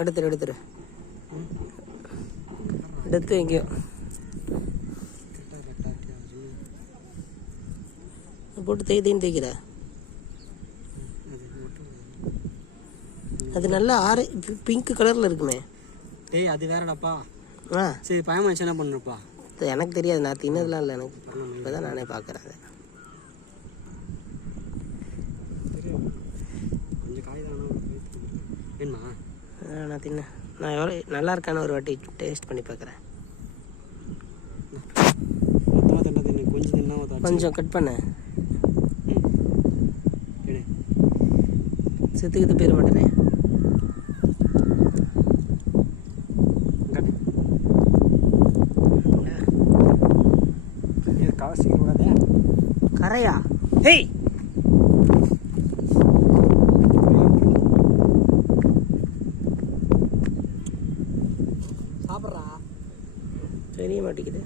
எடுத்துரு எடுத்து எங்கேயோ போட்டு தேய்க்கிற. அது நல்லா பிங்க் கலரில் இருக்குமே. டேய் அது வேறடாப்பா. சரி பயமாச்சு என்ன பண்ணுறப்பா? எனக்கு தெரியாது, நான் தின்னதுலாம் இல்லை. எனக்கு இப்போ தான் நானே பார்க்குறேன். அதை கொஞ்சம் காய் தானே வேணுமா? நான் தின்னேன். நான் எவ்வளோ நல்லா இருக்கான்னு ஒரு வாட்டி டேஸ்ட் பண்ணி பார்க்குறேன். கொஞ்சம் கட் பண்ண செத்துக்கிட்டு போயிட மாட்டேனே. கரையா? ஹேய் சாப்பிட்றா. தெரிய மாட்டேங்குது.